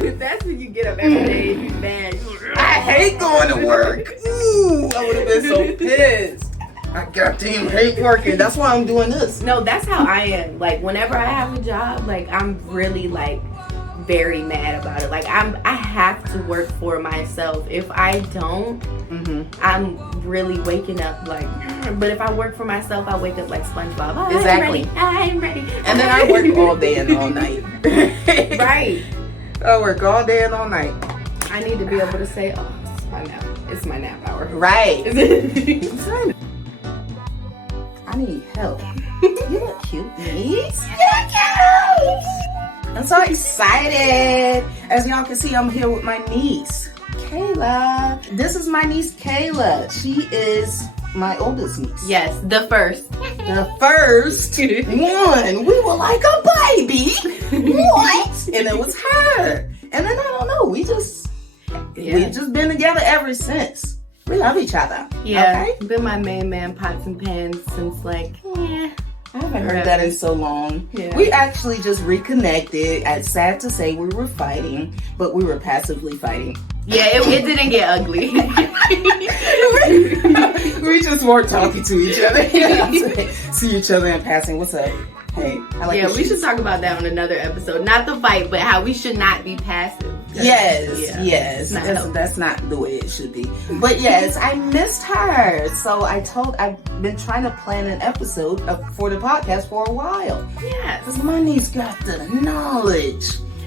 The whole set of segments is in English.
That's when you get up every day and be mad. I hate going to work. Ooh, I would have been so pissed. I goddamn hate working. That's why I'm doing this. No, that's how I am. Like, whenever I have a job, like, I'm really, like, very mad about it. Like, I have to work for myself. If I don't, I'm really waking up like, but if I work for myself, I wake up like SpongeBob. Oh, exactly. I'm ready. And then I work all day and all night. Right. I work all day and all night. I need to be able to say, oh, it's my nap. It's my nap hour. Right. I need help. You look cute, niece. You look cute. I'm so excited. As y'all can see, I'm here with my niece, Kayla. This is my niece, Kayla. She is my oldest niece. Yes, the first. The first one. We were like a baby. What? And it was her. And then I don't know. We've just been together ever since. We love each other. Yeah. Okay? Been my main man, pots and pans, since like, I haven't heard that in so long. Yeah. We actually just reconnected. It's sad to say we were fighting, but we were passively fighting. Yeah, it didn't get ugly. We just weren't talking to each other. See each other in passing. What's up? Hey, I like we should talk about that on another episode. Not the fight, but how we should not be passive. Yes. That's not the way it should be. But yes, I missed her. So I've been trying to plan an episode for the podcast for a while. Yes. Because my niece got the knowledge.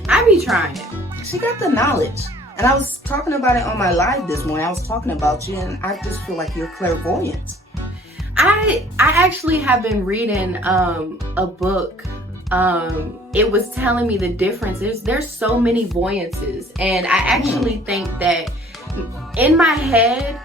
I be trying. She got the knowledge. And I was talking about it on my live this morning. I was talking about you, and I just feel like you're clairvoyant. I actually have been reading a book. It was telling me the difference. There's so many voyances, and I actually think that in my head,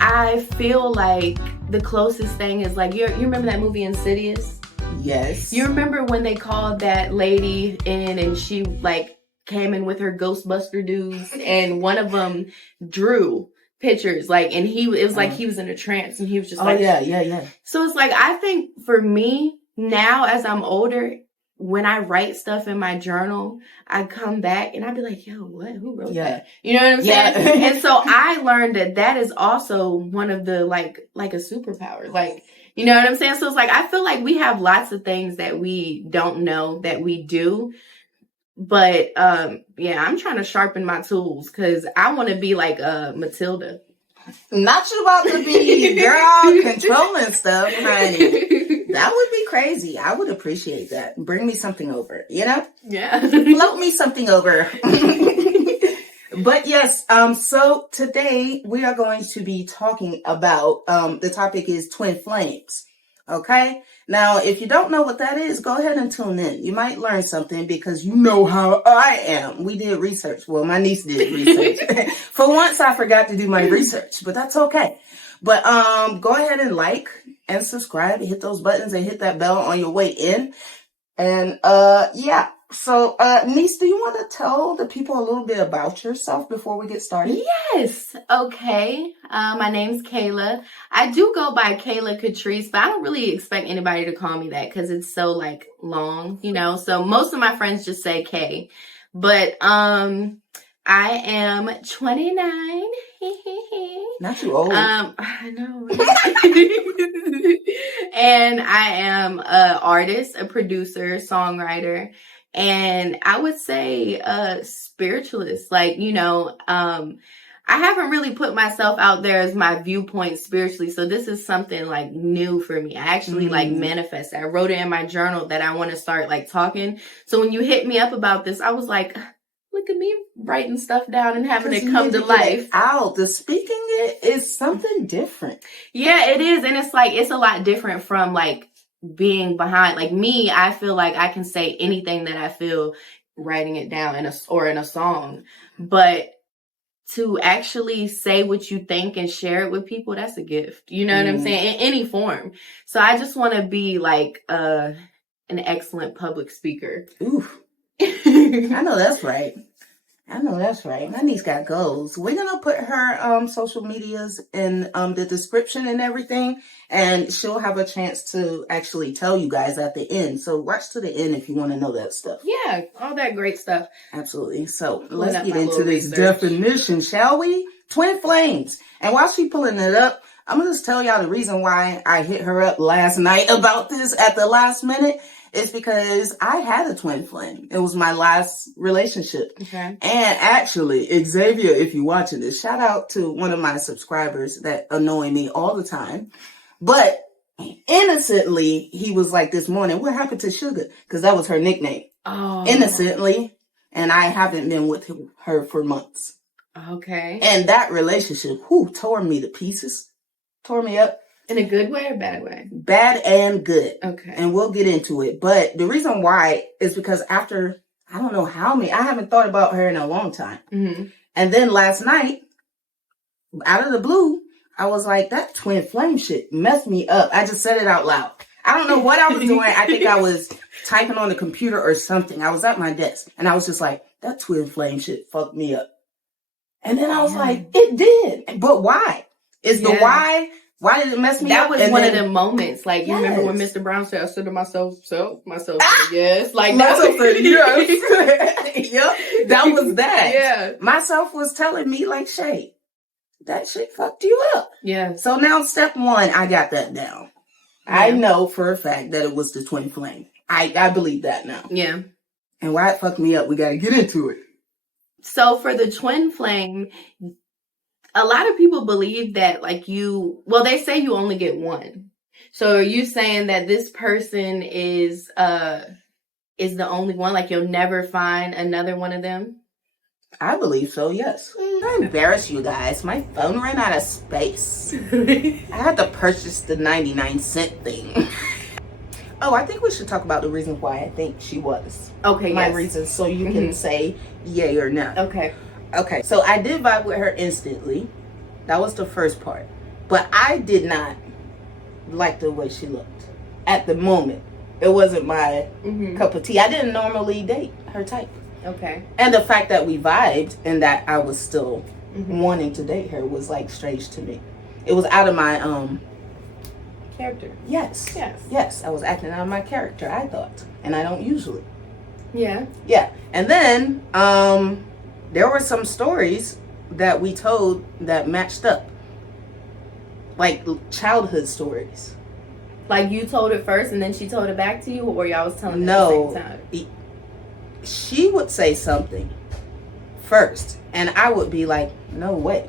I feel like the closest thing is like you remember that movie Insidious? Yes. You remember when they called that lady in and she like came in with her Ghostbuster dudes, and one of them drew pictures, like, and it was like he was in a trance, and he was just like, yeah. So it's like, I think for me now, as I'm older, when I write stuff in my journal, I come back and I'd be like, yo, what? Who wrote that? You know what I'm saying? And so I learned that is also one of the like a superpower. Like, you know what I'm saying? So it's like, I feel like we have lots of things that we don't know that we do. But I'm trying to sharpen my tools because I want to be like Matilda. Not you about to be girl controlling stuff, honey. That would be crazy. I would appreciate that. Bring me something over, you know? Yeah. Float me something over. But yes, so today we are going to be talking about, the topic is twin flames. Okay? Now, if you don't know what that is, go ahead and tune in. You might learn something because you know how I am. We did research. Well, my niece did research. For once, I forgot to do my research, but that's okay. But go ahead and like and subscribe and hit those buttons and hit that bell on your way in. And so niece, do you want to tell the people a little bit about yourself before we get started? Yes. Okay. My name's Kayla. I do go by Kayla Catrice, but I don't really expect anybody to call me that because it's so like long, you know. So most of my friends just say Kay. But I am 29. Not too old. I know. And I am a artist, a producer, songwriter, and I would say a spiritualist. Like, you know, I haven't really put myself out there as my viewpoint spiritually. So this is something like new for me. I actually like manifested. I wrote it in my journal that I want to start like talking. So when you hit me up about this, I was like, look at me writing stuff down and having it come to life. The speaking it is something different. Yeah, it is. And it's like, it's a lot different from like being behind. Like me, I feel like I can say anything that I feel writing it down in a song. But to actually say what you think and share it with people, that's a gift. You know what I'm saying? In any form. So I just want to be like an excellent public speaker. Ooh. I know that's right. I know that's right. My niece got goals. We're gonna put her social medias in the description and everything, and she'll have a chance to actually tell you guys at the end. So watch to the end if you want to know that stuff. Yeah, all that great stuff. Absolutely. So let's get into this definition, shall we? Twin flames. And while she's pulling it up, I'm gonna just tell y'all the reason why I hit her up last night about this at the last minute. It's because I had a twin flame. It was my last relationship. Okay. And actually, Xavier, if you're watching this, shout out to one of my subscribers that annoy me all the time. But innocently, he was like this morning, what happened to Sugar? Because that was her nickname. Oh. Innocently. And I haven't been with her for months. Okay. And that relationship, tore me to pieces. Tore me up. In a good way or bad way? Bad and good. Okay. And we'll get into it. But the reason why is because after, I don't know how many, I haven't thought about her in a long time. Mm-hmm. And then last night, out of the blue, I was like, that twin flame shit messed me up. I just said it out loud. I don't know what I was doing. I think I was typing on the computer or something. I was at my desk and I was just like, that twin flame shit fucked me up. And then I was like, it did. But why? Is the why? Why did it mess me up? That was one of the moments. Like, you remember when Mr. Brown said, I said to myself, said yes. Like, myself said yes. Yep. That was that. Yeah. Myself was telling me, like, Shay, that shit fucked you up. Yeah. So now step one, I got that down. Yeah. I know for a fact that it was the twin flame. I believe that now. Yeah. And why it fucked me up, we got to get into it. So for the twin flame, a lot of people believe that they say you only get one. So are you saying that this person is the only one? Like you'll never find another one of them? I believe so, yes. I embarrass you guys. My phone ran out of space. I had to purchase the 99-cent thing. Oh, I think we should talk about the reason why I think she was. Okay, My reasons, so you can say yay or no. Okay, so I did vibe with her instantly. That was the first part. But I did not like the way she looked at the moment. It wasn't my cup of tea. I didn't normally date her type. Okay. And the fact that we vibed and that I was still wanting to date her was like strange to me. It was out of my character. Yes. I was acting out of my character, I thought. And I don't usually. Yeah. And then there were some stories that we told that matched up. Like childhood stories. Like you told it first and then she told it back to you, or y'all was telling it at the same time? She would say something first and I would be like, no way.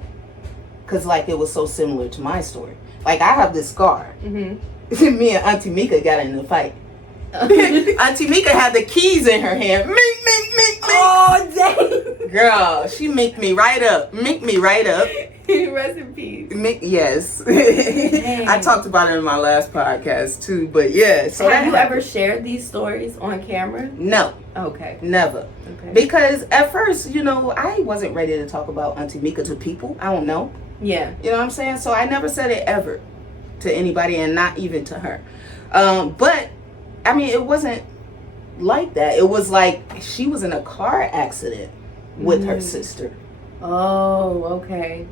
Because like it was so similar to my story. Like I have this scar. Me and Auntie Mika got in the fight. Auntie Mika had the keys in her hand. Mink. Oh, dang. Girl, she minked me right up. Rest in peace. Yes. I talked about it in my last podcast too, but yeah. So have you ever shared these stories on camera? No. Okay. Never. Okay. Because at first, I wasn't ready to talk about Auntie Mika to people. I don't know. Yeah. You know what I'm saying? So I never said it ever to anybody and not even to her. But I mean, it wasn't like that. It was like she was in a car accident with her sister. Oh, okay.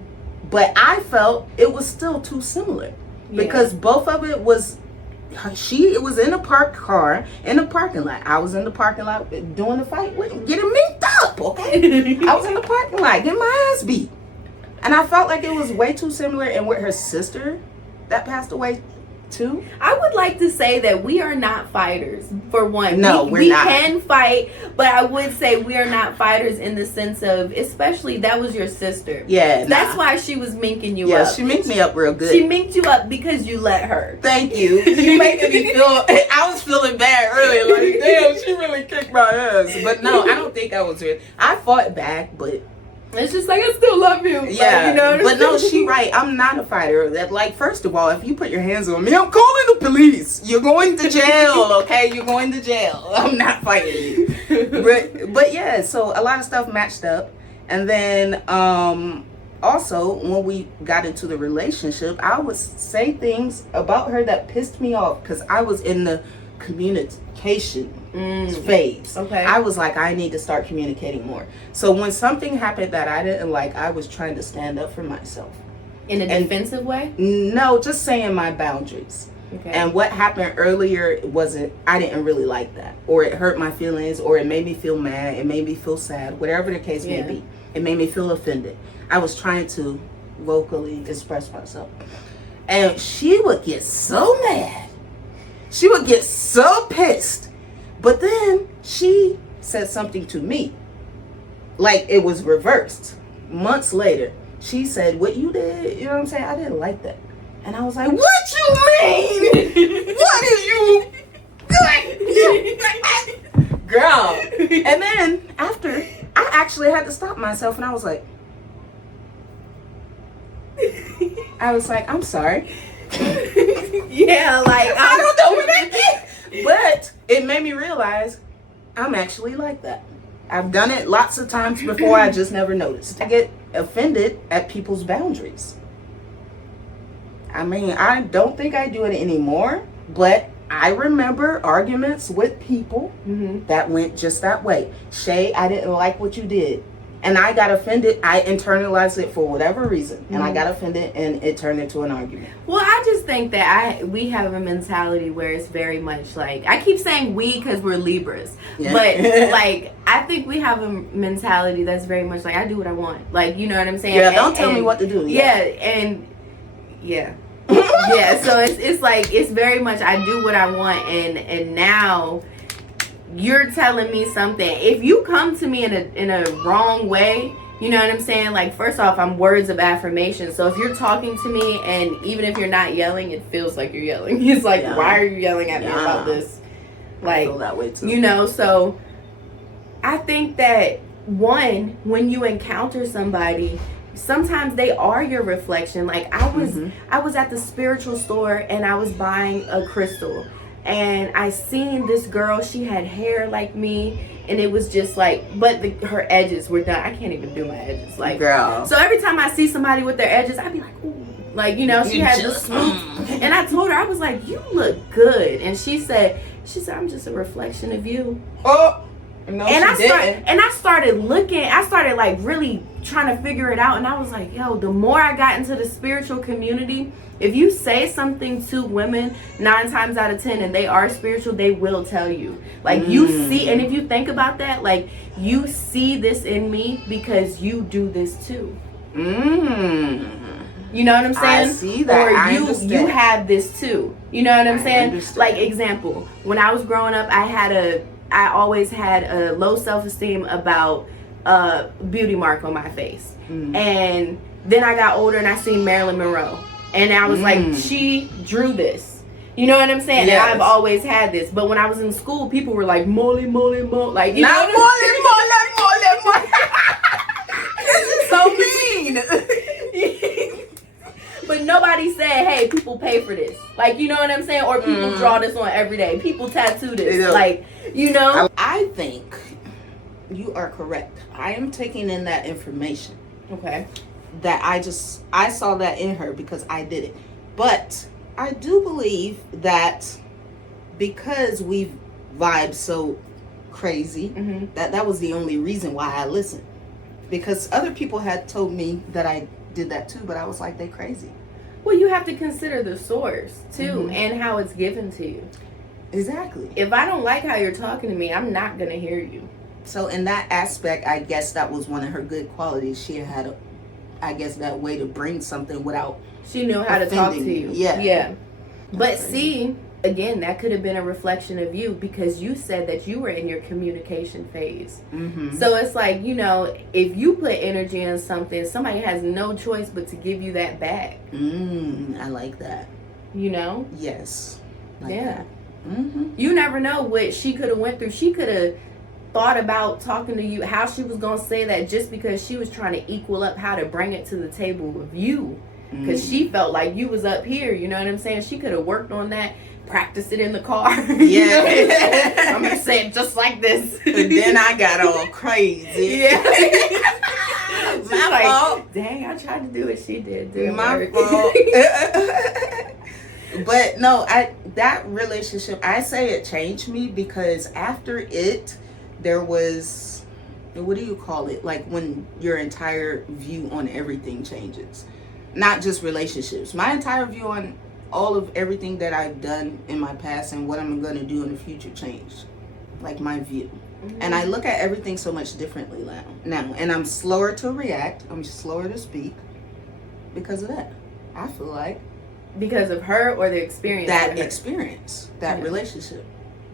But I felt it was still too similar because both of it was, it was in a parked car in a parking lot. I was in the parking lot doing the fight with him, getting minked up, okay? I was in the parking lot getting my ass beat. And I felt like it was way too similar. And with her sister that passed away too. I would like to say that we are not fighters, for one. No, we're not. We can fight, but I would say we are not fighters in the sense of, especially that was your sister. Yeah. That's why she was minking you up. Yeah, she minked me up real good. She minked you up because you let her. Thank you. You making me feel, I was feeling bad earlier. Like, damn, she really kicked my ass. But no, I don't think I was real. I fought back, but it's just like, I still love you. Yeah, like, but no, she right. I'm not a fighter. That, like, first of all, if you put your hands on me, I'm calling the police. You're going to jail, okay? You're going to jail. I'm not fighting you. But yeah, so a lot of stuff matched up. And then also, when we got into the relationship, I would say things about her that pissed me off because I was in the communication phase. Okay. I was like, I need to start communicating more. So when something happened that I didn't like, I was trying to stand up for myself. In a defensive way? No, just saying my boundaries. Okay. And what happened earlier I didn't really like that. Or it hurt my feelings, or it made me feel mad, it made me feel sad, whatever the case may be. It made me feel offended. I was trying to vocally express myself. And she would get so mad. She would get so pissed. But then she said something to me. Like it was reversed. Months later, she said, what you did, you know what I'm saying? I didn't like that. And I was like, what you mean? What are you doing? Girl. And then after, I actually had to stop myself, and I was like, I'm sorry. Yeah, like I don't know what that is. But it made me realize I'm actually like that. I've done it lots of times before. I just never noticed. I get offended at people's boundaries. I mean, I don't think I do it anymore, but I remember arguments with people that went just that way. Shay, I didn't like what you did. And I got offended. I internalized it for whatever reason. And I got offended, and it turned into an argument. Well, I just think that we have a mentality where it's very much like, I keep saying we because we're Libras. Yeah. But like, I think we have a mentality that's very much like, I do what I want. Like, you know what I'm saying? Yeah, don't tell me what to do. Yeah, and yeah. Yeah, so it's like, it's very much I do what I want, and now you're telling me something. If you come to me in a wrong way, you know what I'm saying? Like, first off, I'm words of affirmation. So if you're talking to me, and even if you're not yelling, it feels like you're yelling. It's like, why are you yelling at me about this? Like, I feel that way too. You know, so I think that when you encounter somebody, sometimes they are your reflection. Like I was at the spiritual store, and I was buying a crystal, and I seen this girl. She had hair like me, and it was just like, but her edges were done. I can't even do my edges, like, girl. So every time I see somebody with their edges, I'd be like, ooh, like, you know, she had the swoop. And I told her, I was like, you look good. And she said, I'm just a reflection of you. Oh. No, and I started looking. I started like really trying to figure it out, and I was like, yo, the more I got into the spiritual community, if you say something to women 9 times out of 10 and they are spiritual, they will tell you. Like you see, and if you think about that, like you see this in me because you do this too. You know what I'm saying? I see that. Or you have this too. You know what I'm saying? Like example, when I was growing up, I always had a low self-esteem about a beauty mark on my face. And then I got older, and I seen Marilyn Monroe, and I was like, she drew this. You know what I'm saying? Yes. And I've always had this. But when I was in school, people were like, Molly, Molly, Molly. Like, you know Molly. This is so mean. But nobody said, hey, people pay for this. Like, you know what I'm saying? Or people draw this on every day. People tattoo this. Like, you know? I think you are correct. I am taking in that information. Okay. That I saw that in her because I did it. But I do believe that because we vibe so crazy, that was the only reason why I listened. Because other people had told me that I did that too, but I was like, they crazy. Well, you have to consider the source too, and how it's given to you. Exactly. If I don't like how you're talking to me, I'm not gonna hear you. So in that aspect, I guess that was one of her good qualities. She had that way to bring something without she knew how to talk to you. Yeah. But see, again, that could have been a reflection of you, because you said that you were in your communication phase. So it's like, you know, if you put energy in something, somebody has no choice but to give you that back. I like that. You know? Yes. That. You never know what she could have went through. She could have thought about talking to you, how she was going to say that, just because she was trying to equal up how to bring it to the table with you. Because she felt like you was up here, you know what I'm saying? She could have worked on that, practiced it in the car. Yeah. I'm going to say it just like this. And then I got all crazy. Yeah. My like, fault. Dang, I tried to do what she did. My fault. But no, that relationship, I say it changed me because after it, there was, what do you call it? Like when your entire view on everything changes. Not just relationships. My entire view on all of everything that I've done in my past and what I'm going to do in the future changed. Like my view. Mm-hmm. And I look at everything so much differently now. And I'm slower to react. I'm slower to speak because of that. I feel like. Because of her or the experience? That experience. That relationship.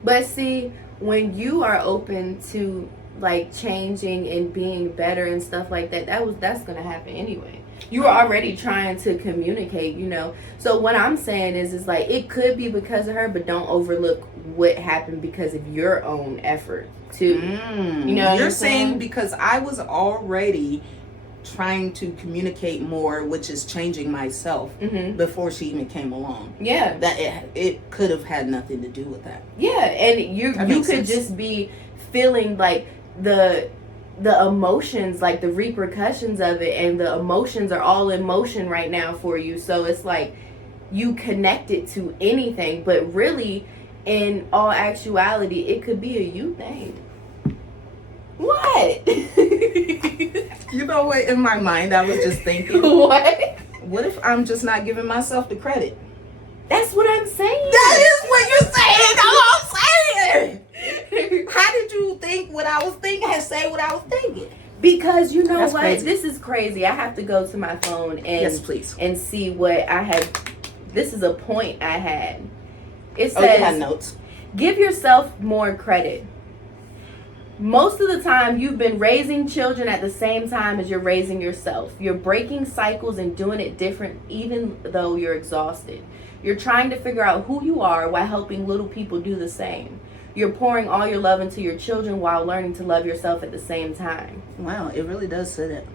But see, when you are open to like changing and being better and stuff like that, that's going to happen anyway. You were already trying to communicate, you know. So what I'm saying is like it could be because of her, but don't overlook what happened because of your own effort too. You know what you're I'm saying? Because I was already trying to communicate more, which is changing myself before she even came along. Yeah, that it could have had nothing to do with that. Yeah, and you could just be feeling like the emotions, like the repercussions of it, and the emotions are all in motion right now for you. So it's like you connect it to anything, but really, in all actuality, it could be a you thing. What? You know what? In my mind, I was just thinking, what if I'm just not giving myself the credit? That's what I'm saying. That is what you're saying. That's what I'm saying. How did you think what I was thinking and say what I was thinking? Because you know That's what? crazy. This is crazy. I have to go to my phone and yes, please, and see what I had. This is a point I had. It says, you had notes. Give yourself more credit. Most of the time, you've been raising children at the same time as you're raising yourself. You're breaking cycles and doing it different, even though you're exhausted. You're trying to figure out who you are while helping little people do the same. You're pouring all your love into your children while learning to love yourself at the same time. Wow, it really does say that.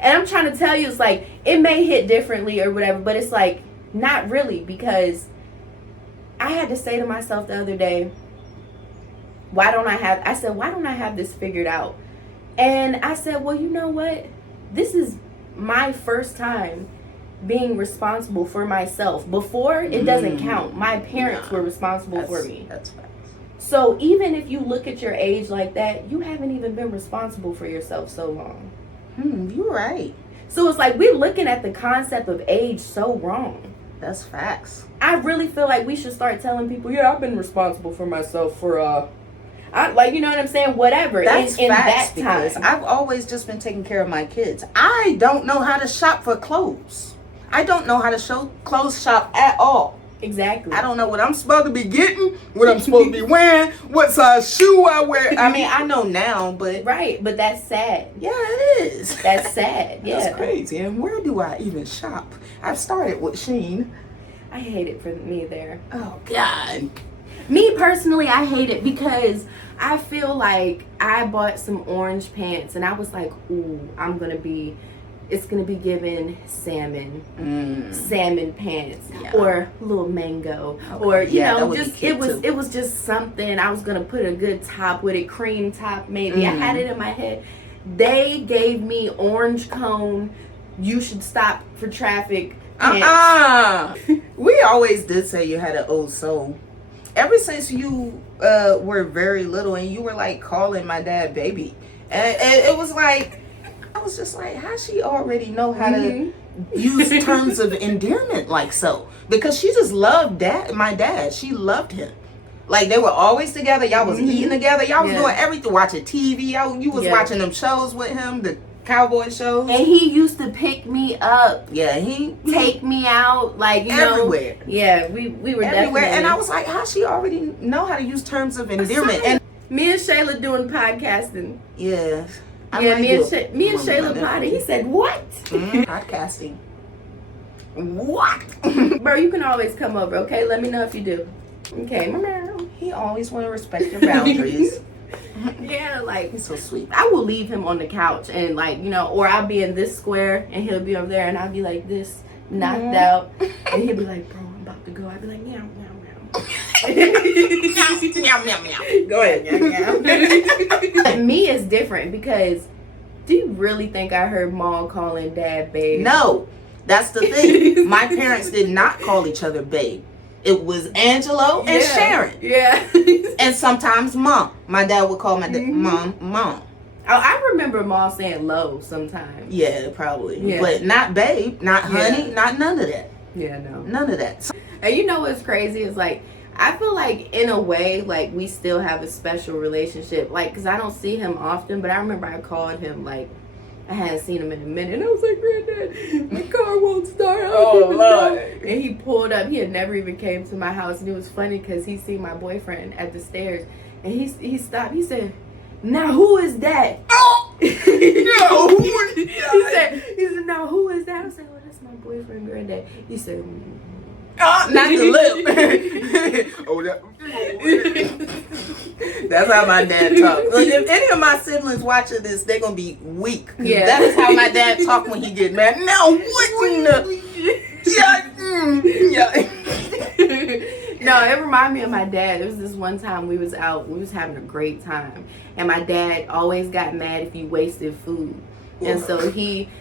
And I'm trying to tell you, it's like, it may hit differently or whatever, but it's like, not really, because I had to say to myself the other day, why don't I have this figured out? And I said, well, you know what? This is my first time being responsible for myself. Before, it doesn't count. My parents were responsible for me. That's facts. So even if you look at your age like that, you haven't even been responsible for yourself so long. You're right. So it's like we're looking at the concept of age so wrong. That's facts. I really feel like we should start telling people, yeah, I've been responsible for myself for like, you know what I'm saying? Whatever. That's in facts, that because time. I've always just been taking care of my kids. I don't know how to shop for clothes. I don't know how to clothes shop at all. Exactly. I don't know what I'm supposed to be getting, what I'm supposed to be wearing, what size shoe I wear. I mean, I know now, but... Right, but that's sad. Yeah, it is. That's sad, yeah. That's crazy. And where do I even shop? I've started with Shein. I hate it for me there. Oh, God. Me personally, I hate it because I feel like I bought some orange pants and I was like, ooh, it's gonna be given salmon pants, or little mango, or you know, just it was just something. I was gonna put a good top with it, cream top maybe. I had it in my head. They gave me orange cone. You should stop for traffic. We always did say you had an old soul. Ever since you were very little and you were like calling my dad baby, and it was like, I was just like, how she already know how to use terms of endearment like so? Because she just loved my dad. She loved him. Like they were always together. Y'all was eating together. Y'all was doing everything, watching TV. You was watching them shows with him, the cowboy shows. And he used to pick me up. Yeah, he take me out, like, you everywhere. know. Yeah, we were everywhere. Definitely. And I was like, how she already know how to use terms of endearment? And me and Shayla doing podcasting. Yeah. Me and Shayla potted. He said, what? Podcasting. What? Bro, you can always come over, okay? Let me know if you do. Okay. He always want to respect your boundaries. Yeah, like, he's so sweet. I will leave him on the couch and, like, you know, or I'll be in this square and he'll be over there and I'll be like this, knocked out. And he'll be like, bro, I'm about to go. I'll be like, meow, meow, meow. Meow, meow, meow. Go ahead, meow, meow. Me is different because do you really think I heard Mom calling Dad babe? No, that's the thing. My parents did not call each other babe. It was Angelo and Sharon. Yeah. And sometimes Mom. My dad would call my dad Mom. Oh, I remember Mom saying low sometimes. Yeah, probably. Yeah. But not babe, not honey, not none of that. Yeah, no. None of that. And you know what's crazy is like, I feel like in a way, like we still have a special relationship. Like, because I don't see him often, but I remember I called him like, I hadn't seen him in a minute. And I was like, Granddad, my car won't start. Oh, Lord. And he pulled up. He had never even came to my house. And it was funny because he seen my boyfriend at the stairs. And he stopped. He said, now who is that? Oh! No, who is that? He said, now who is that? I was like, well, that's my boyfriend, Granddad. He said, not the lip. Oh, that. That's how my dad talks. Like, if any of my siblings watching this, they're gonna be weak. Yeah, that is how my dad talk when he get mad. No, what in the? Yeah. No, it reminded me of my dad. It was this one time we was out. We was having a great time, and my dad always got mad if you wasted food. And so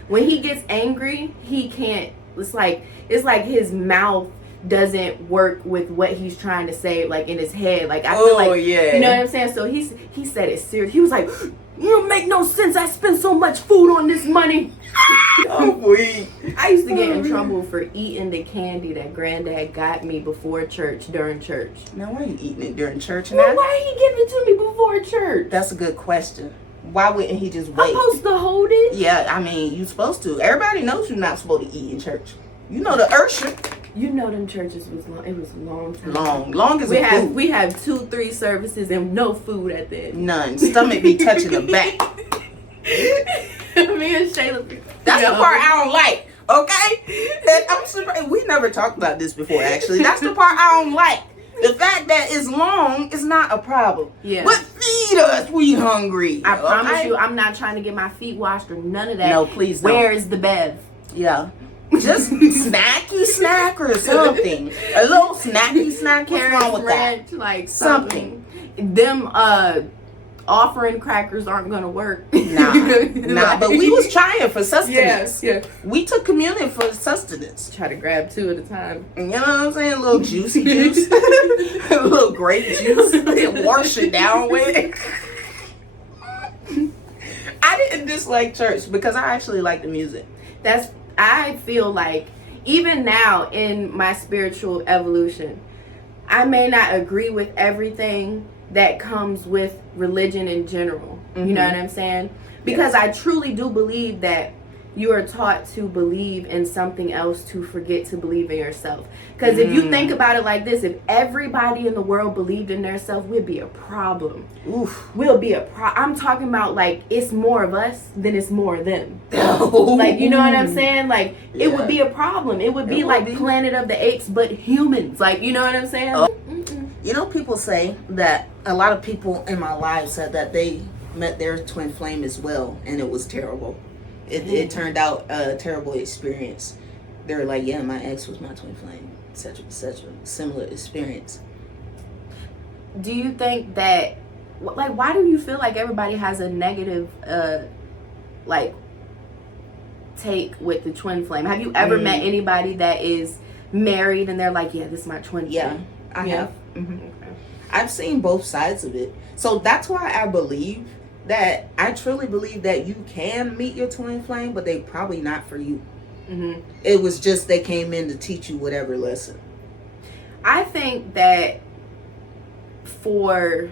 when he gets angry, he can't. It's like his mouth doesn't work with what he's trying to say, like in his head. Like I feel like, you know what I'm saying. So he said it serious. He was like, "You don't make no sense. I spent so much food on this money." Oh boy! I used to get in trouble for eating the candy that Granddad got me before church during church. Now why are you eating it during church? Well, why he give it to me before church? That's a good question. Why wouldn't he just wait? I'm supposed to hold it? Yeah, I mean, you're supposed to. Everybody knows you're not supposed to eat in church. You know the Ursher. You know them churches was long. It was long time. Long as we have 2-3 services and no food at the end. None. Stomach be touching the back. Me and Shayla. That's the part I don't like. Okay, and I'm surprised we never talked about this before. Actually, that's the part I don't like. The fact that it's long is not a problem. Yeah. But feed us, we hungry. I promise you, I'm not trying to get my feet washed or none of that. No, please don't. Where is the bev? Yeah. Just snacky snack or something. A little snacky snack. What's wrong with ranch, that? Like something. Them offering crackers aren't gonna work. Nah. But we was trying for sustenance. Yeah. We took communion for sustenance. Try to grab 2 at a time. You know what I'm saying? A little juicy juice. A little grape juice. And wash it down with. I didn't dislike church because I actually like the music. I feel like even now in my spiritual evolution, I may not agree with everything that comes with religion in general. You know what I'm saying? Because I truly do believe that you are taught to believe in something else to forget to believe in yourself. Because if you think about it like this, if everybody in the world believed in themselves, we'd be a problem. Oof. We'll be a problem. I'm talking about like it's more of us than it's more of them. Like, you know what I'm saying? Like it would be a problem. It would be like Planet of the Apes, but humans. Like, you know what I'm saying? You know, people say that a lot of people in my life said that they met their twin flame as well, and it was terrible. It turned out a terrible experience. They were like, yeah, my ex was my twin flame, etc., etc. Similar experience. Do you think that, like, why do you feel like everybody has a negative, like, take with the twin flame? Have you ever met anybody that is married and they're like, yeah, this is my twin flame? Yeah, I have. Okay. I've seen both sides of it. So that's why I truly believe that you can meet your twin flame, but they probably not for you. It was just they came in to teach you whatever lesson. I think that for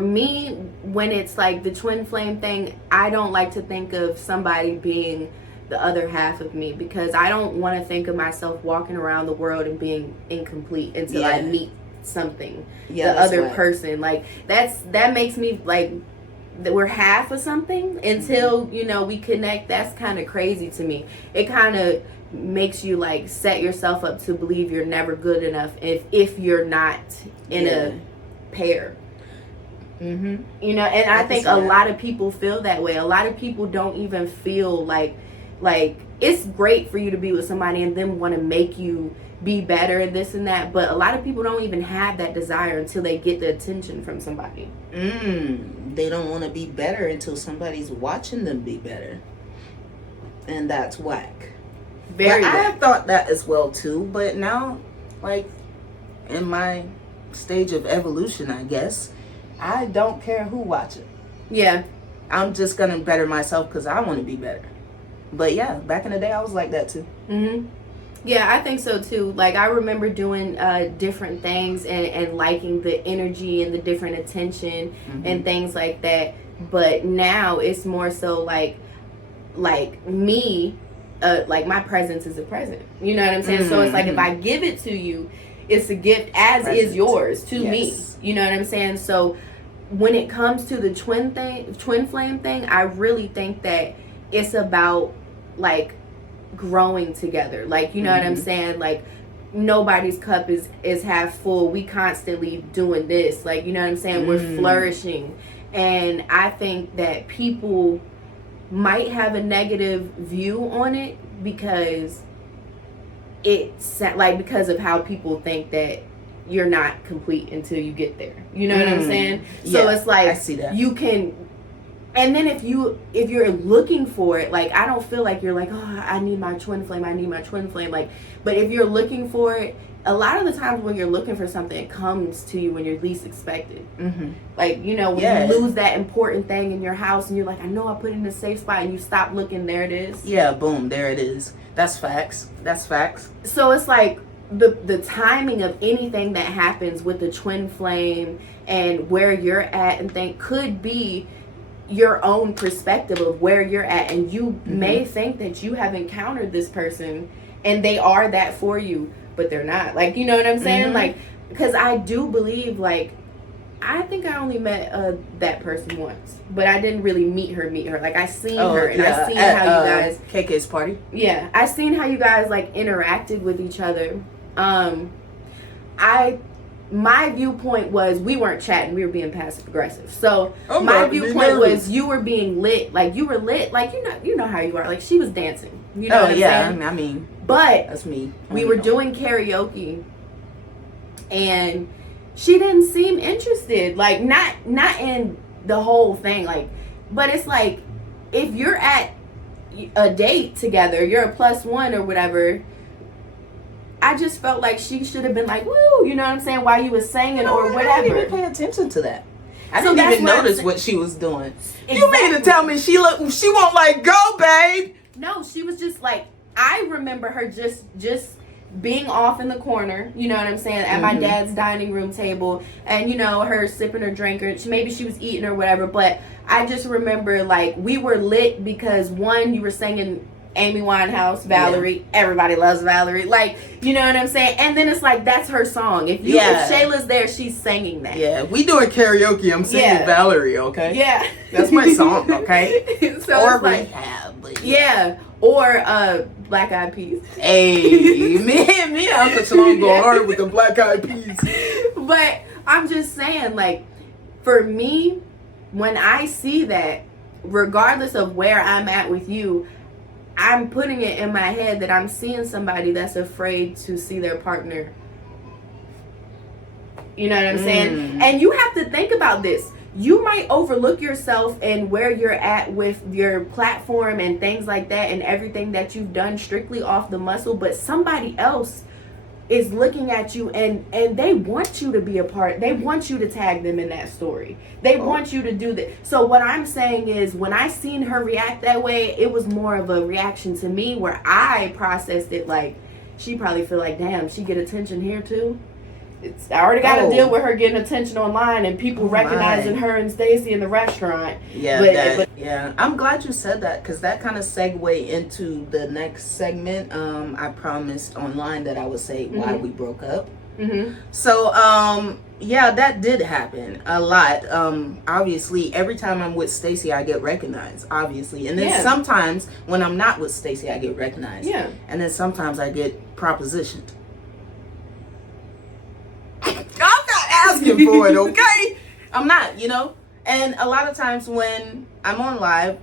me, when it's like the twin flame thing, I don't like to think of somebody being the other half of me, because I don't want to think of myself walking around the world and being incomplete until I meet something, the other person. Like that makes me like that we're half of something until we connect. That's kind of crazy to me. It kind of makes you like set yourself up to believe you're never good enough if you're not in a pair. And I think a lot of people feel that way. A lot of people don't even feel like it's great for you to be with somebody and them want to make you be better, this and that, but a lot of people don't even have that desire until they get the attention from somebody. They don't want to be better until somebody's watching them be better, and that's whack. Very I lit. have thought that as well too, but now, like, in my stage of evolution, I guess, I don't care who watches. Yeah. I'm just gonna better myself because I want to be better. But yeah, back in the day, I was like that too. Mm-hmm. Yeah, I think so too. Like, I remember doing different things and liking the energy and the different attention and things like that. But now it's more so like me, like my presence is a present. You know what I'm saying? So it's like if I give it to you, it's a gift as is yours to me. You know what I'm saying? So when it comes to the twin flame thing, I really think that it's about like growing together. Like, you know what I'm saying? Like, nobody's cup is half full. We constantly doing this. Like, you know what I'm saying? We're flourishing. And I think that people might have a negative view on it because it's like because of how people think that you're not complete until you get there. You know what I'm saying? So it's like I see that. You can, and then if you're looking for it, like I don't feel like you're like, oh, I need my twin flame, like, but if you're looking for it, a lot of the times when you're looking for something, it comes to you when you're least expected. Like, you know, when you lose that important thing in your house and you're like, I know I put it in a safe spot, and you stop looking, there it is. Yeah, boom, there it is. That's facts. So it's like the timing of anything that happens with the twin flame and where you're at and think could be your own perspective of where you're at, and you may think that you have encountered this person and they are that for you, but they're not. Like, you know what I'm saying? Like, because I do believe, like, I think I only met that person once, but I didn't really meet her. Like, I seen her, and I seen how you guys KK's party. Yeah, I seen how you guys like interacted with each other. My viewpoint was we weren't chatting, we were being passive aggressive. So my viewpoint was you were being lit, like you were lit, like you know how you are. Like, she was dancing, you know what I'm saying? I mean, but that's me. We were doing karaoke, and she didn't seem interested. Like, not in the whole thing, like, but it's like if you're at a date together, you're a +1 or whatever. I just felt like she should have been like, woo, you know what I'm saying, while you was singing or whatever. I didn't even pay attention to that. I didn't even notice what she was doing. Exactly. You mean to tell me she won't like go, babe? No, she was just like, I remember her just being off in the corner, you know what I'm saying, at my dad's dining room table, and you know, her sipping her drink, or maybe she was eating or whatever, but I just remember like we were lit because one, you were singing Amy Winehouse, Valerie. Everybody loves Valerie. Like, you know what I'm saying? And then it's like, that's her song. If Shayla's there, she's singing that. Yeah, we doing karaoke. I'm singing Valerie, okay? Yeah. That's my song, okay? So or like, yeah. Or Black Eyed Peas. Hey, me and Uncle Shalom go hard with the Black Eyed Peas. But I'm just saying, like, for me, when I see that, regardless of where I'm at with you, I'm putting it in my head that I'm seeing somebody that's afraid to see their partner. You know what I'm saying? And you have to think about this. You might overlook yourself and where you're at with your platform and things like that and everything that you've done strictly off the muscle, but somebody else is looking at you and they want you to be a part. They want you to tag them in that story. They want you to do that. So what I'm saying is, when I seen her react that way, it was more of a reaction to me where I processed it like, she probably feel like, damn, she get attention here too. I already got to deal with her getting attention online and people recognizing her and Stacy in the restaurant. Yeah, yeah. I'm glad you said that, because that kind of segue into the next segment. I promised online that I would say why we broke up. So, yeah, that did happen a lot. Obviously, every time I'm with Stacy, I get recognized, obviously. And then sometimes when I'm not with Stacy, I get recognized. Yeah. And then sometimes I get propositioned. I'm not asking for it, okay? I'm not, you know? And a lot of times when I'm on live,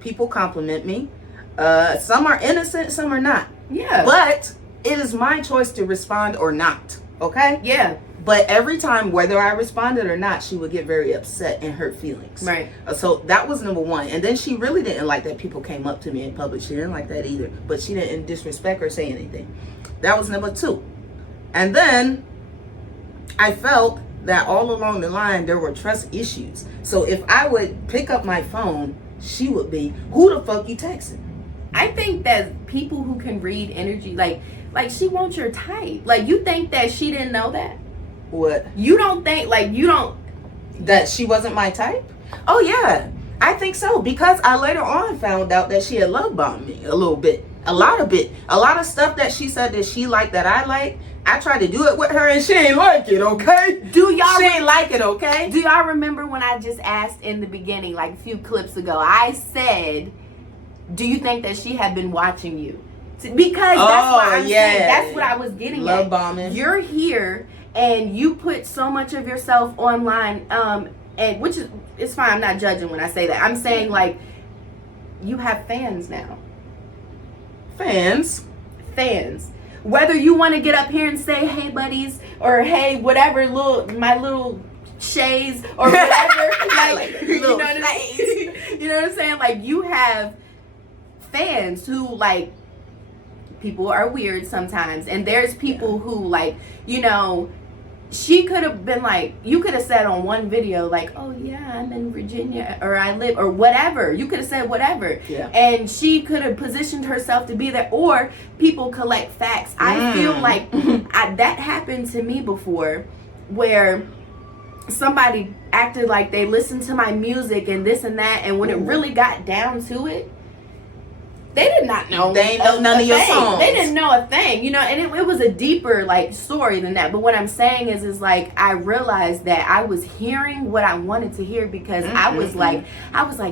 people compliment me. Some are innocent, some are not. Yeah. But it is my choice to respond or not, okay? Yeah. But every time, whether I responded or not, she would get very upset and hurt feelings. Right. So that was number one. And then she really didn't like that people came up to me in public. She didn't like that either. But she didn't disrespect or say anything. That was number two. And then I felt that all along the line, there were trust issues. So if I would pick up my phone, she would be, who the fuck you texting? I think that people who can read energy, like she wants your type. Like, you think that she didn't know that? What? You don't think, that she wasn't my type? Oh yeah, I think so, because I later on found out that she had love bombed me a little bit. A lot of stuff that she said that she liked that I like. I tried to do it with her and she ain't like it, okay? She ain't like it, okay? Do y'all remember when I just asked in the beginning, like a few clips ago, I said, do you think that she had been watching you? Because that's what I'm saying. That's what I was getting at. Love bombing. You're here and you put so much of yourself online, and which is, it's fine. I'm not judging when I say that. I'm saying, like, you have fans now. Fans. Whether you want to get up here and say, hey buddies, or hey whatever, my little shays, or whatever, like, you know what I'm saying? Like, you have fans who, like, people are weird sometimes, and there's people who, like, you know, she could have been like, you could have said on one video, like, oh yeah, I'm in Virginia, or I live, or whatever. You could have said whatever. Yeah. And she could have positioned herself to be there, or people collect facts. I feel like that happened to me before, where somebody acted like they listened to my music and this and that, and when it really got down to it, they did not know. They ain't know none of your songs. They didn't know a thing, you know, and it was a deeper, like, story than that. But what I'm saying is like, I realized that I was hearing what I wanted to hear, because I was like,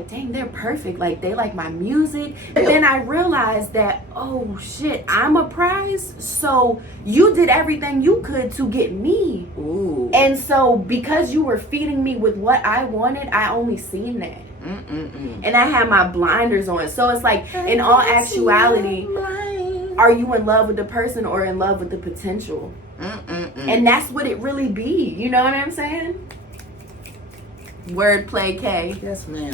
dang, they're perfect. Like, they like my music. And then I realized that, oh shit, I'm a prize. So you did everything you could to get me. Ooh. And so because you were feeding me with what I wanted, I only seen that. And I had my blinders on. So it's like, in all actuality, are you in love with the person or in love with the potential? And that's what it really be. You know what I'm saying? Wordplay, K. Yes, ma'am.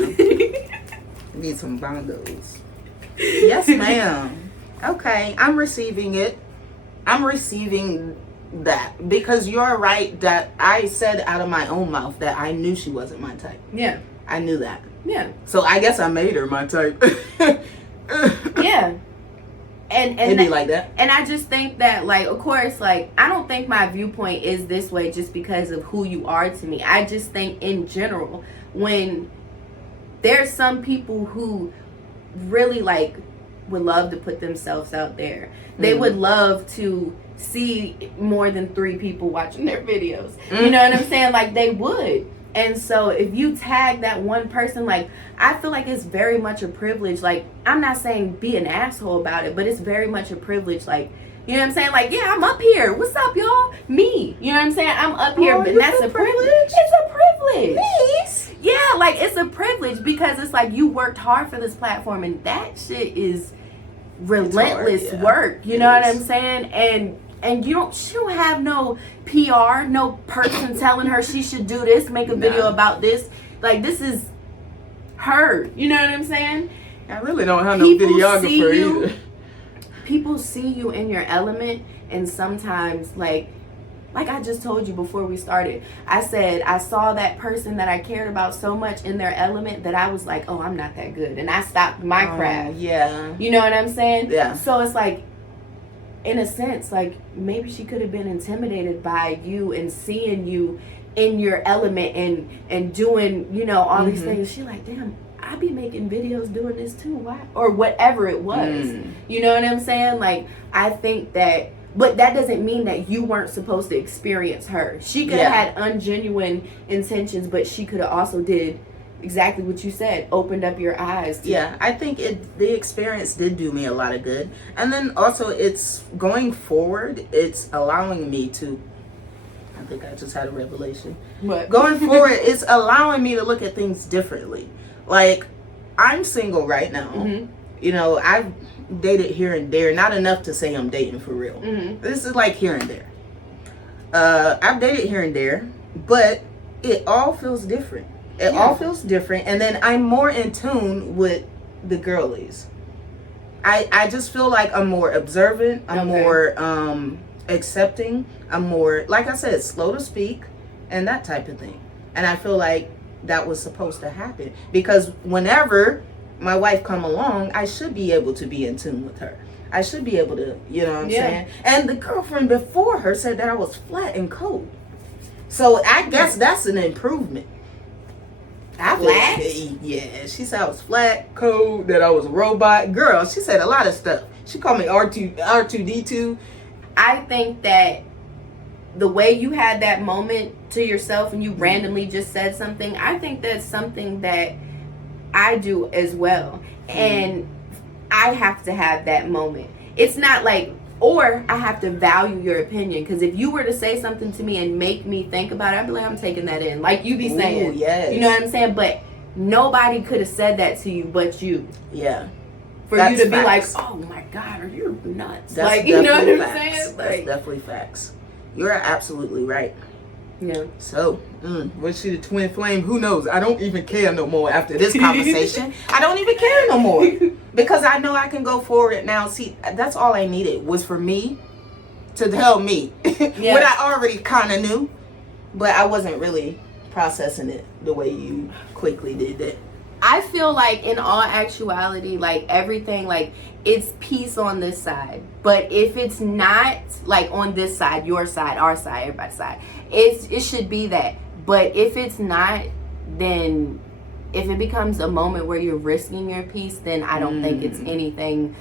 Need some bongos. Yes, ma'am. Okay, I'm receiving it. I'm receiving that, because you're right that I said out of my own mouth that I knew she wasn't my type. Yeah. I knew that. Yeah. So I guess I made her my type. Yeah. And it'd be like that. And I just think that, like, of course, like, I don't think my viewpoint is this way just because of who you are to me. I just think in general, when there's some people who really, like, would love to put themselves out there. They would love to see more than 3 people watching their videos. You know what I'm saying? Like, they would. And so if you tag that one person, like, I feel like it's very much a privilege. Like, I'm not saying be an asshole about it, but it's very much a privilege. Like, you know what I'm saying? Like, yeah, I'm up here. What's up, y'all? Me. You know what I'm saying? I'm up here, but that's a privilege. It's a privilege. Please. Yeah, like, it's a privilege, because it's like you worked hard for this platform, and that shit is relentless work. You know what I'm saying? And she don't have no PR, no person telling her she should do this, make a video about this. Like, this is her. You know what I'm saying? I really don't have no videographer either. People see you in your element, and sometimes, like I just told you before we started, I said I saw that person that I cared about so much in their element that I was like, oh, I'm not that good. And I stopped my craft. Yeah. You know what I'm saying? Yeah. So it's like, in a sense, like, maybe she could have been intimidated by you and seeing you in your element and doing, you know, all these things. She like, damn, I be making videos doing this too. Why? Or whatever it was. You know what I'm saying? Like, I think that, but that doesn't mean that you weren't supposed to experience her. She could have had ungenuine intentions, but she could have also did exactly what you said, opened up your eyes. Yeah, I think the experience did do me a lot of good. And then also, it's going forward, it's allowing me to, I think I just had a revelation. What? Going forward, it's allowing me to look at things differently. Like, I'm single right now. You know, I've dated here and there, not enough to say I'm dating for real. This is like here and there. I've dated here and there, but it all feels different. It all feels different, and then I'm more in tune with the girlies. I just feel like I'm more observant. I'm more accepting. I'm more, like I said, slow to speak, and that type of thing. And I feel like that was supposed to happen, because whenever my wife come along, I should be able to be in tune with her. I should be able to, you know what I'm saying? And the girlfriend before her said that I was flat and cold. So I guess that's an improvement. Flat? Yeah, she said I was flat, cold, that I was a robot. Girl, she said a lot of stuff. She called me R2D2. I think that the way you had that moment to yourself and you randomly just said something, I think that's something that I do as well. And I have to have that moment. It's not like, or I have to value your opinion, because if you were to say something to me and make me think about it, I'd be like, I'm taking that in, like you be saying. Yes. You know what I'm saying? But nobody could have said that to you but you. Yeah. For you to be like, oh my God, are you nuts? That's like, you know what I'm facts. saying? That's definitely facts. You're absolutely right. Yeah. So, was she the twin flame? Who knows? I don't even care no more after this conversation. I don't even care no more, because I know I can go forward now. See, that's all I needed was for me to tell me what I already kind of knew, but I wasn't really processing it the way you quickly did that. I feel like in all actuality, like everything, like it's peace on this side. But if it's not like on this side, your side, our side, everybody's side, it should be that. But if it's not, then if it becomes a moment where you're risking your peace, then I don't think it's anything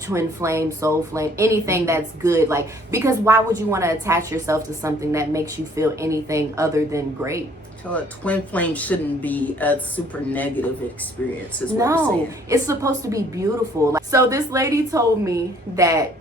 twin flame, soul flame, anything that's good. Like, because why would you want to attach yourself to something that makes you feel anything other than great? So a twin flame shouldn't be a super negative experience, is what you're saying. It's supposed to be beautiful. So this lady told me that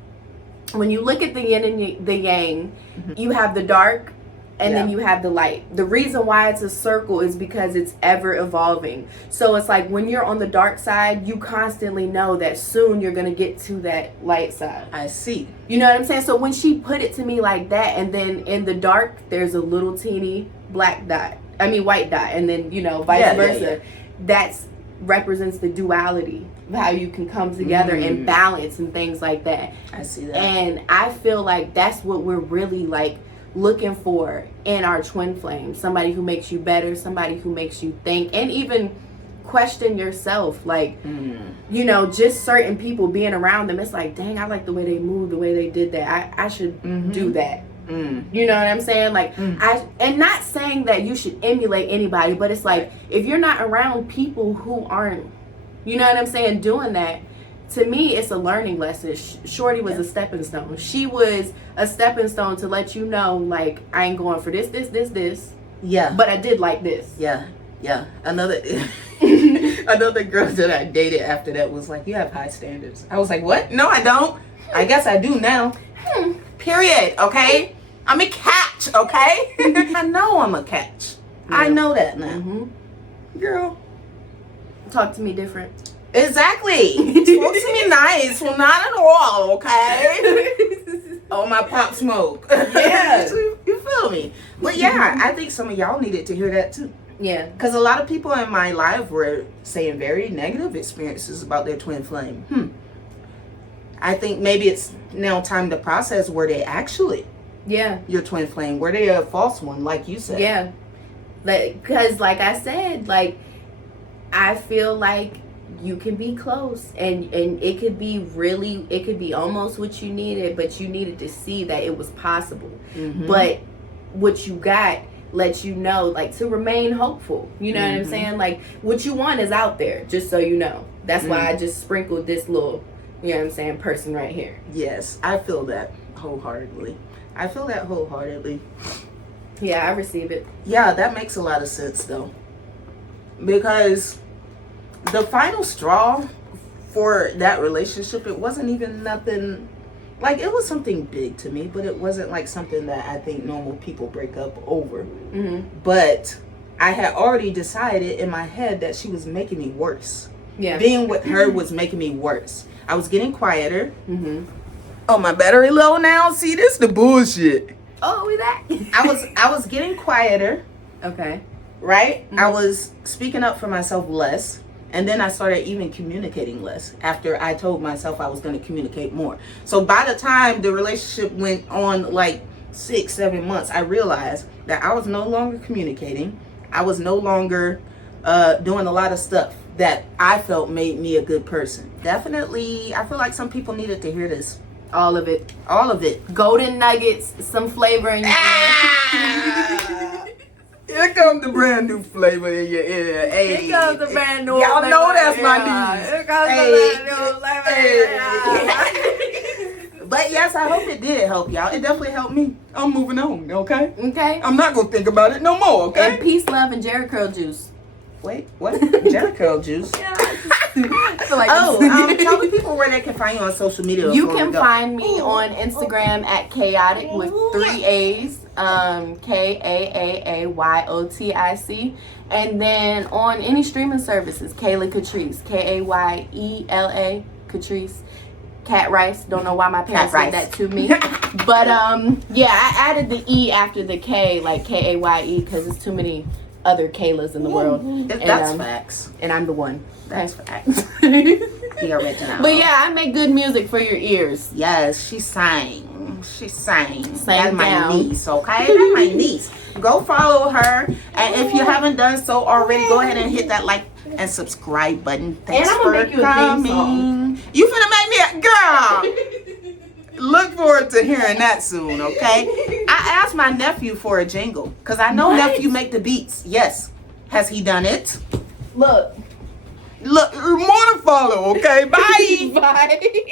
when you look at the yin and the yang, you have the dark and then you have the light. The reason why it's a circle is because it's ever evolving. So it's like when you're on the dark side, you constantly know that soon you're going to get to that light side. I see. You know what I'm saying? So when she put it to me like that, and then in the dark, there's a little teeny white dot, and then, you know, vice versa. That's represents the duality of how you can come together and balance and things like that. I see that. And I feel like that's what we're really like looking for in our twin flame. Somebody who makes you better, somebody who makes you think and even question yourself. Like, you know, just certain people being around them, it's like, dang, I like the way they move, the way they did that. I should do that. You know what I'm saying? Like, and not saying that you should emulate anybody, but it's like, if you're not around people who aren't, you know what I'm saying, doing that, to me, it's a learning lesson. Shorty was a stepping stone. She was a stepping stone to let you know, like, I ain't going for this. Yeah. But I did like this. Yeah. Another girl that I dated after that was like, you have high standards. I was like, what? No, I don't. I guess I do now. Period. Okay? I'm a catch. Okay? I know I'm a catch. I know that now. Girl. Talk to me different. Exactly. Talk to me nice. Well, not at all, okay? Oh, my pop smoke. Yeah. You feel me? But yeah, I think some of y'all needed to hear that too. Yeah. Because a lot of people in my life were saying very negative experiences about their twin flame. I think maybe it's now time to process, were they actually your twin flame? Were they a false one, like you said? Yeah. Because like I said, like, I feel like you can be close and it could be almost what you needed, but you needed to see that it was possible. But what you got lets you know, like, to remain hopeful. You know what I'm saying? Like, what you want is out there, just so you know. That's why I just sprinkled this little, you know what I'm saying, person right here. Yes, I feel that wholeheartedly. Yeah, I receive it. Yeah, that makes a lot of sense though. Because the final straw for that relationship, it wasn't even nothing, like, it was something big to me, but it wasn't like something that I think normal people break up over. But I had already decided in my head that she was making me worse. Yeah. Being with her was making me worse. I was getting quieter. Oh, my battery low now? See, this the bullshit. Oh, we back. I was getting quieter, Okay. right? Mm-hmm. I was speaking up for myself less. And then I started even communicating less after I told myself I was going to communicate more. So by the time the relationship went on like 6-7 months, I realized that I was no longer communicating. I was no longer doing a lot of stuff that I felt made me a good person. Definitely, I feel like some people needed to hear this. All of it. All of it. Golden nuggets, some flavor in your Here comes the brand new flavor in your ear. Hey. Here comes the brand new Y'all flavor know that's in my your ear. niece. Here comes Hey. the brand new flavor in your ear. But yes, I hope it did help y'all. It definitely helped me. I'm moving on, okay? Okay. I'm not gonna think about it no more, okay? And peace, love, and Jerry curl juice. Wait, what? Jelly curl juice? Yeah, I feel like Tell the people where they can find you on social media. You before can we go. find me on Instagram at chaotic with 3 A's, KAAAYOTIC, and then on any streaming services, Kayla Catrice, KAYELA Catrice. Cat Rice. Don't know why my parents said that to me, but yeah, I added the E after the K, like KAYE, because it's too many other Kaylas in the world. That's facts. And I'm the one. That's facts. The original. But yeah, I make good music for your ears. Yes, she sang. She sang. Sang That's my down. niece, okay? That's my niece. Go follow her. And if you haven't done so already, go ahead and hit that like and subscribe button. Thanks And I'm for gonna make you a theme song. You finna make me a girl. Look forward to hearing that soon, okay? I asked my nephew for a jingle because I know nephew make the beats. Yes. Has he done it? Look. Look, more to follow, okay? Bye. Bye.